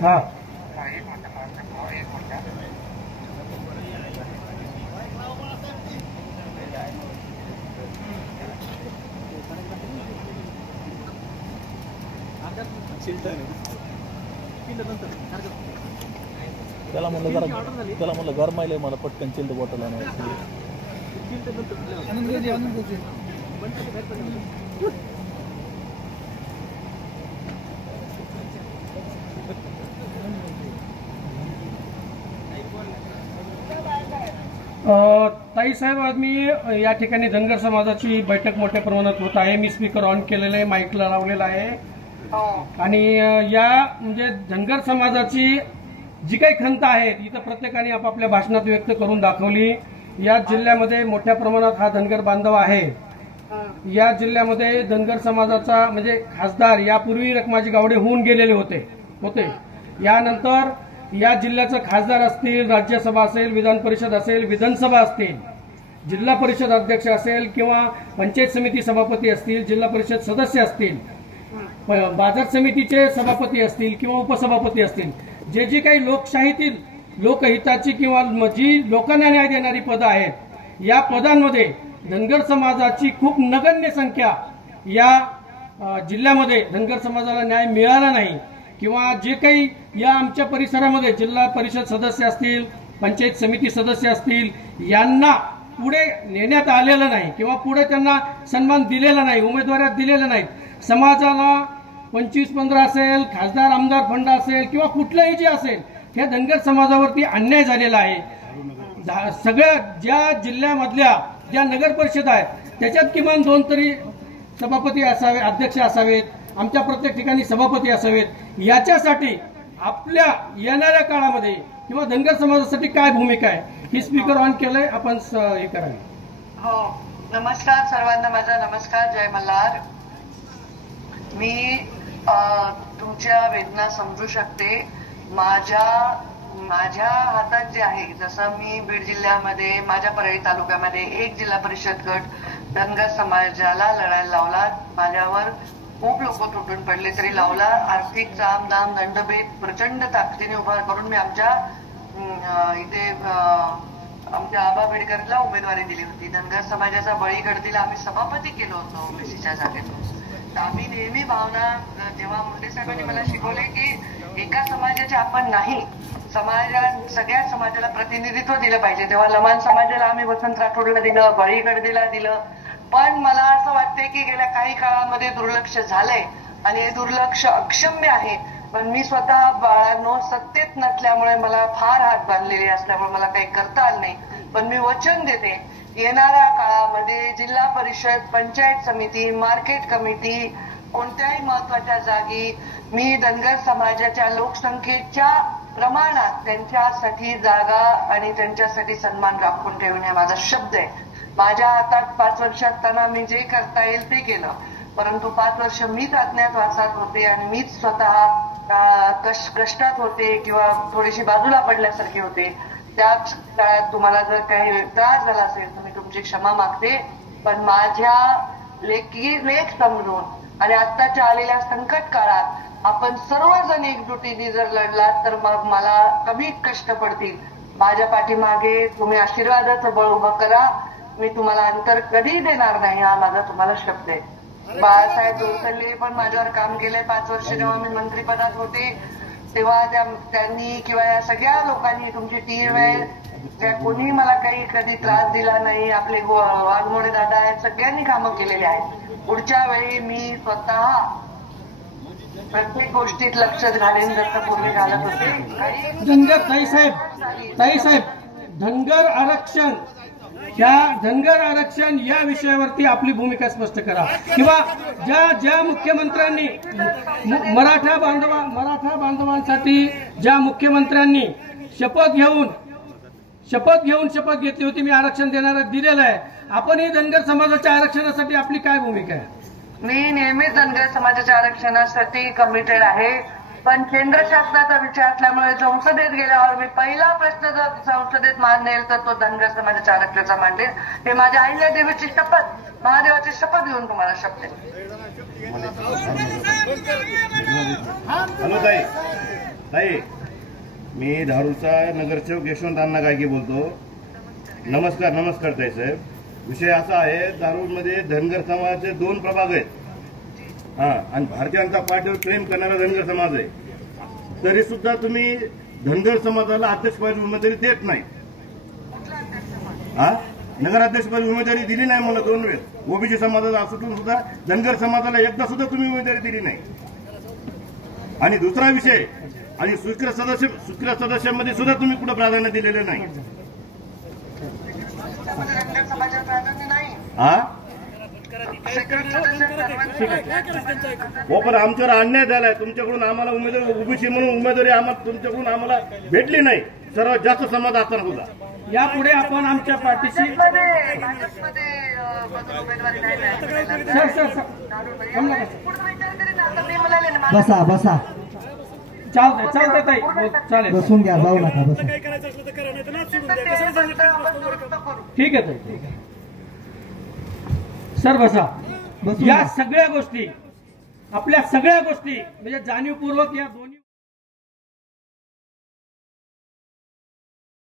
हाँ त्याला म्हणलं गरमायलंय मला पटकन चिल्ड बॉटल आणायची. ताई साहेब, आज मी या ठिकाणी धनगर समाजाची बैठक मोठ्या प्रमाणात होत आहे. मी स्पीकर ऑन केलेलं आहे, माईकला लावलेला आहे आणि या म्हणजे धनगर समाजाची जी काही खंत आहे इथं प्रत्येकाने आपापल्या भाषणात व्यक्त करून दाखवली. या जिल्ह्यामध्ये मोठ्या प्रमाणात हा धनगर बांधव आहे. या जिल्ह्यामध्ये धनगर समाजाचा म्हणजे खासदार यापूर्वी रखमाजी गावडे होऊन गेलेले होते. यानंतर या जिल्ह्याचे खासदार असतील, राज्यसभा असेल, विधान परिषद असेल, विधानसभा असतील, जिल्हा परिषद अध्यक्ष असेल किंवा पंचायत समिती सभापती असतील, जिल्हा परिषद सदस्य असतील, बाजार समितीचे सभापती असतील किंवा उपसभापती असतील, जे काही लोकशाहीतील लोकहिताची किंवा जी लोकांना न्याय देणारी पदं आहेत, या पदांमध्ये धनगर समाजाची खूप नगण्य संख्या या जिल्ह्यामध्ये धनगर समाजाला न्याय मिळाला नाही किंवा जे काही या आमच्या परिसरामध्ये जिल्हा परिषद सदस्य असतील, पंचायत समिती सदस्य असतील, यांना पुढे नेण्यात आलेलं नाही किंवा पुढे त्यांना सन्मान दिलेला नाही, उमेदवाऱ्या दिलेल्या नाहीत. समाजाला 25-15 असेल, खासदार आमदार फंड असेल किंवा कुठलंही जे असेल, त्या धनगर समाजावरती अन्याय झालेला आहे. सगळ्या ज्या जिल्ह्यामधल्या ज्या नगर परिषद आहेत त्याच्यात किमान 2 तरी सभापती असावे, अध्यक्ष असावेत, आमच्या प्रत्येक ठिकाणी सभापती असावेत. याच्यासाठी आपल्या येणाऱ्या काळामध्ये किंवा धनगर समाजासाठी काय भूमिका आहे ही स्पीकर ऑन केलंय, आपण हे करावे. हो, नमस्कार सर्वांना, माझा नमस्कार, जय मल्हार. मी तुमच्या वेदना समजू शकते. माझ्या हातात जे आहे, जसं मी बीड जिल्ह्यामध्ये माझ्या परळी तालुक्यामध्ये एक जिल्हा परिषद गट धनगर समाजाला लढायला लावला. माझ्यावर खूप लोक तुटून पडले तरी लावला. आर्थिक चाम दाम दंडभेद प्रचंड ताकदीने उभा करून मी आमच्या इथे आमच्या आबा बेडकरला उमेदवारी दिली होती. धनगर समाजाचा बळी गडतीला आम्ही सभापती केलं होतं ओबीसीच्या जागेतून. तर आम्ही नेहमी भावना, जेव्हा मुंडे साहेबांनी मला शिकवले की एका समाजाचे आपण नाही, सगळ्या समाजाला प्रतिनिधित्व दिलं पाहिजे, तेव्हा लमाण समाजाला आम्ही वसंत राठोडला दिलं, बळी गडतीला दिलं. पण मला असं वाटतंय की गेल्या काही काळामध्ये दुर्लक्ष झालंय आणि हे दुर्लक्ष अक्षम्य आहे. पण मी स्वतः बाळांनो सत्तेत नसल्यामुळे मला फार हात बांधलेले असल्यामुळे मला काही करता आलं नाही. पण मी वचन देते, येणाऱ्या काळामध्ये जिल्हा परिषद, पंचायत समिती, मार्केट कमिटी, कोणत्याही महत्वाच्या जागी मी धनगर समाजाच्या लोकसंख्येच्या प्रमाणात त्यांच्यासाठी जागा आणि त्यांच्यासाठी सन्मान राखून ठेवणे हा माझा शब्द आहे. माझ्या हातात 5 वर्ष असताना मी जे करता येईल ते केलं, परंतु 5 वर्ष मीच अज्ञातवासात होते आणि मीच स्वतः कष्टात होते किंवा थोडीशी बाजूला पडल्यासारखे होते. त्याच काळात तुम्हाला जर काही त्रास झाला असेल तर मी तुमची क्षमा मागते. पण माझ्या लेख समजून आणि आत्ताच्या आलेल्या संकट काळात आपण सर्वजण एकजुटीने जर लढलात तर मग मला कमी कष्ट पडतील. माझ्या पाठीमागे तुम्ही आशीर्वादाचं बळ उभं करा. मी तुम्हाला अंतर कधी देणार नाही, हा माझा तुम्हाला शब्द आहे. बाळासाहेब जोरसल्ले पण माझ्यावर काम केलंय. 5 वर्ष जेव्हा मी मंत्रिपदात होते तेव्हा त्यांनी किंवा या सगळ्या लोकांनी, तुमची टीम आहे, त्या कोणी मला काही कधी त्रास दिला नाही. आपले वाघमोडे दादा आहेत, सगळ्यांनी कामं केलेली आहेत. पुढच्या वेळी मी स्वतः प्रत्येक गोष्टीत लक्ष घालेन जसं पूर्वी घालत होते. ताई साहेब, धनगर आरक्षण, या धनगर आरक्षण या विषयावरती आपली भूमिका स्पष्ट करा किंवा ज्या मुख्यमंत्र्यांनी मराठा बांधवांसाठी ज्या मुख्यमंत्र्यांनी शपथ घेऊन शपथ घेतली होती, मी आरक्षण दिलेलं आहे, आपणही धनगर समाजाच्या आरक्षणासाठी आपली काय भूमिका आहे? मी नेहमीच धनगर समाजाच्या आरक्षणासाठी कमिटेड आहे. पण केंद्र शासनाचा विषय असल्यामुळे संसदेत गेल्यावर मी पहिला प्रश्न जर संसदेत मांडेल तर तो धनगर समाजाच्या आरक्षणाचा मांडेल. हे माझ्या आईल्या देवीची शपथ, महादेवाची शपथ घेऊन तुम्हाला शपथ. हॅलो ताई, मी धारूरचा नगरसेवक यशवंत अण्णा गायके बोलतो. नमस्कार ताई साहेब. विषय असा आहे, धारूरमध्ये धनगर समाजाचे 2 प्रभाग आहेत. आणि भारतीय जनता पार्टीवर प्रेम करणारा धनगर समाज आहे. तरी सुद्धा तुम्ही धनगर समाजाला अध्यक्षपदी उमेदवारी देत नाही. नगराध्यक्षपदी उमेदवारी दिली नाही मला 2 वेळेस. ओबीसी समाजाला असून सुद्धा धनगर समाजाला एकदा सुद्धा तुम्ही उमेदवारी दिली नाही. आणि दुसरा विषय, आणि स्वीकृत सदस्यांमध्ये सुद्धा तुम्ही कुठं प्राधान्य दिलेलं नाही. हो, पण आमच्यावर अन्याय झालाय. तुमच्याकडून आम्हाला उमेदवारी ओबीसी म्हणून उमेदवारी तुमच्याकडून आम्हाला भेटली नाही. सर्वात जास्त समाज असताना सुद्धा. यापुढे आपण आमच्या पार्टीशी बसा चालतंय ताई, चालेल. बसून घ्या, जाऊ नका, बसा. ठीक आहे ताई. सर बसा. या सगळ्या गोष्टी, आपल्या सगळ्या गोष्टी म्हणजे जाणीवपूर्वक या